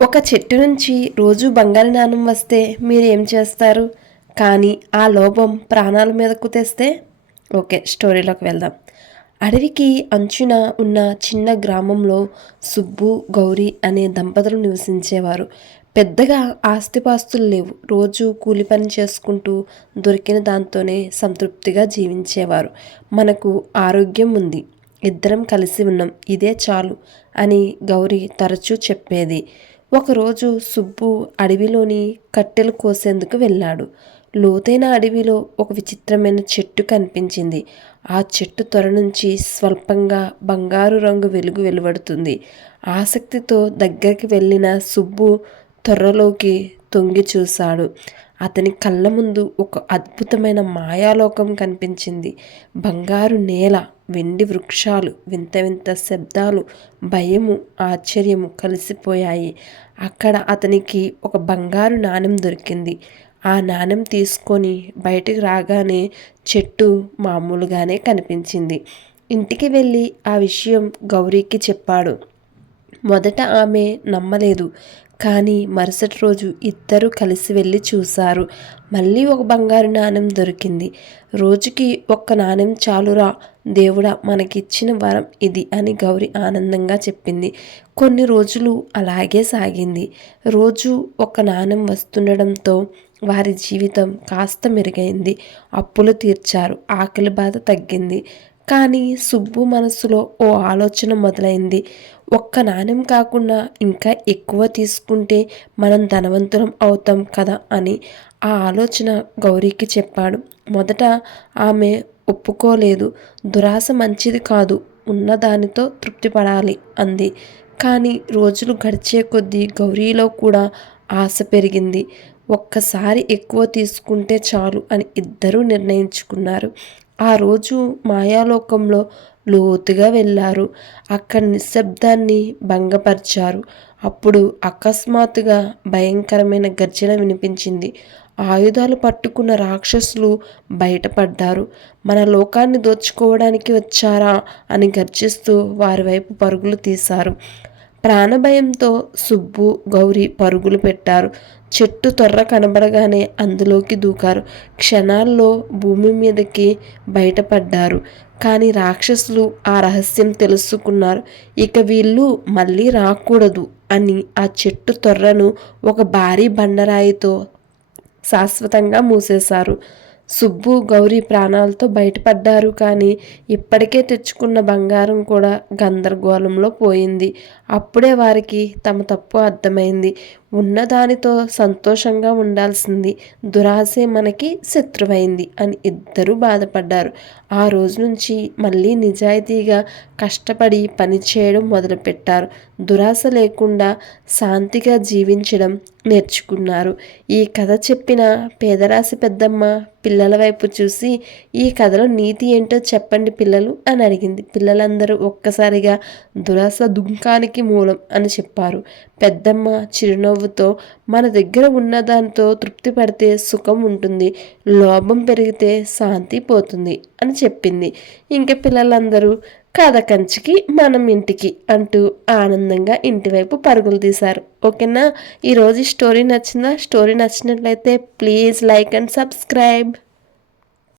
ఒక చెట్టు నుంచి రోజు బంగారు నాణెం వస్తే మీరు ఏం చేస్తారు? కానీ ఆ లోభం ప్రాణాల మీదకు తెస్తే? ఓకే, స్టోరీలోకి వెళ్దాం. అడవికి అంచున ఉన్న చిన్న గ్రామంలో సుబ్బు, గౌరీ అనే దంపతులు నివసించేవారు. పెద్దగా ఆస్తిపాస్తులు లేవు. రోజు కూలి పని చేసుకుంటూ దొరికిన దాంతోనే సంతృప్తిగా జీవించేవారు. మనకు ఆరోగ్యం ఉంది, ఇద్దరం కలిసి ఉన్నాం, ఇదే చాలు అని గౌరీ తరచూ చెప్పేది. ఒకరోజు సుబ్బు అడవిలోని కట్టెలు కోసేందుకు వెళ్ళాడు. లోతైన అడవిలో ఒక విచిత్రమైన చెట్టు కనిపించింది. ఆ చెట్టు త్వర నుంచి స్వల్పంగా బంగారు రంగు వెలుగు వెలువడుతుంది. ఆసక్తితో దగ్గరికి వెళ్ళిన సుబ్బు త్వరలోకి తొంగి చూశాడు. అతని కళ్ళ ముందు ఒక అద్భుతమైన మాయాలోకం కనిపించింది. బంగారు నేల, వెండి వృక్షాలు, వింత వింత శబ్దాలు, భయము, ఆశ్చర్యము కలిసిపోయాయి. అక్కడ అతనికి ఒక బంగారు నాణెం దొరికింది. ఆ నాణెం తీసుకొని బయటికి రాగానే చెట్టు మామూలుగానే కనిపించింది. ఇంటికి వెళ్ళి ఆ విషయం గౌరీకి చెప్పాడు. మొదట ఆమె నమ్మలేదు. కానీ మరుసటి రోజు ఇద్దరూ కలిసి వెళ్ళి చూశారు. మళ్ళీ ఒక బంగారు నాణెం దొరికింది. రోజుకి ఒక్క నాణెం చాలురా, దేవుడా మనకిచ్చిన వరం ఇది అని గౌరి ఆనందంగా చెప్పింది. కొన్ని రోజులు అలాగే సాగింది. రోజు ఒక నాణెం వస్తుండడంతో వారి జీవితం కాస్త మెరుగైంది. అప్పులు తీర్చారు, ఆకలి బాధ తగ్గింది. కానీ సుబ్బు మనసులో ఓ ఆలోచన మొదలైంది. ఒక్క నాణెం కాకుండా ఇంకా ఎక్కువ తీసుకుంటే మనం ధనవంతులం అవుతాం కదా అని. ఆ ఆలోచన గౌరీకి చెప్పాడు. మొదట ఆమె ఒప్పుకోలేదు. దురాశ మంచిది కాదు, ఉన్నదానితో తృప్తి పడాలి అంది. కానీ రోజులు గడిచే కొద్దీ గౌరీలో కూడా ఆశ పెరిగింది. ఒక్కసారి ఎక్కువ తీసుకుంటే చాలు అని ఇద్దరూ నిర్ణయించుకున్నారు. ఆ రోజు మాయాలోకంలో లోతుగా వెళ్ళారు. అక్కడి నిశ్శబ్దాన్ని భంగపరిచారు. అప్పుడు అకస్మాత్తుగా భయంకరమైన గర్జన వినిపించింది. ఆయుధాలు పట్టుకున్న రాక్షసులు బయటపడ్డారు. మన లోకాన్ని దోచుకోవడానికి వచ్చారా అని గర్జిస్తూ వారి వైపు పరుగులు తీశారు. ప్రాణభయంతో సుబ్బు, గౌరీ పరుగులు పెట్టారు. చెట్టు తొర్ర కనబడగానే అందులోకి దూకారు. క్షణాల్లో భూమి మీదకి బయటపడ్డారు. కానీ రాక్షసులు ఆ రహస్యం తెలుసుకున్నారు. ఇక వీళ్ళు మళ్ళీ రాకూడదు అని ఆ చెట్టు తొర్రను ఒక భారీ బండరాయితో శాశ్వతంగా మూసేశారు. సుబ్బు, గౌరీ ప్రాణాలతో బయటపడ్డారు. కానీ ఇప్పటికే తెచ్చుకున్న బంగారం కూడా గందరగోళంలో పోయింది. అప్పుడే వారికి తమ తప్పు అర్థమైంది. ఉన్నదానితో సంతోషంగా ఉండాల్సింది, దురాశే మనకి శత్రువైంది అని ఇద్దరూ బాధపడ్డారు. ఆ రోజు నుంచి మళ్ళీ నిజాయితీగా కష్టపడి పనిచేయడం మొదలుపెట్టారు. దురాశ లేకుండా శాంతిగా జీవించడం నేర్చుకున్నారు. ఈ కథ చెప్పిన పేదరాశి పెద్దమ్మ పిల్లల వైపు చూసి, ఈ కథలో నీతి ఏంటో చెప్పండి పిల్లలు అని అడిగింది. పిల్లలందరూ ఒక్కసారిగా దురాశ దుంకానికి మూలం అని చెప్పారు. పెద్దమ్మ చిరునవ్వుతో, మన దగ్గర ఉన్నదానితో తృప్తి పడితే సుఖం ఉంటుంది, లోభం పెరిగితే శాంతి పోతుంది అని చెప్పింది. ఇంక పిల్లలందరూ కథ కంచికి మనం ఇంటికి అంటూ ఆనందంగా ఇంటివైపు పరుగులు తీశారు. ఓకేనా? ఈరోజు స్టోరీ నచ్చిందా? స్టోరీ నచ్చినట్లయితే ప్లీజ్ లైక్ అండ్ సబ్స్క్రైబ్.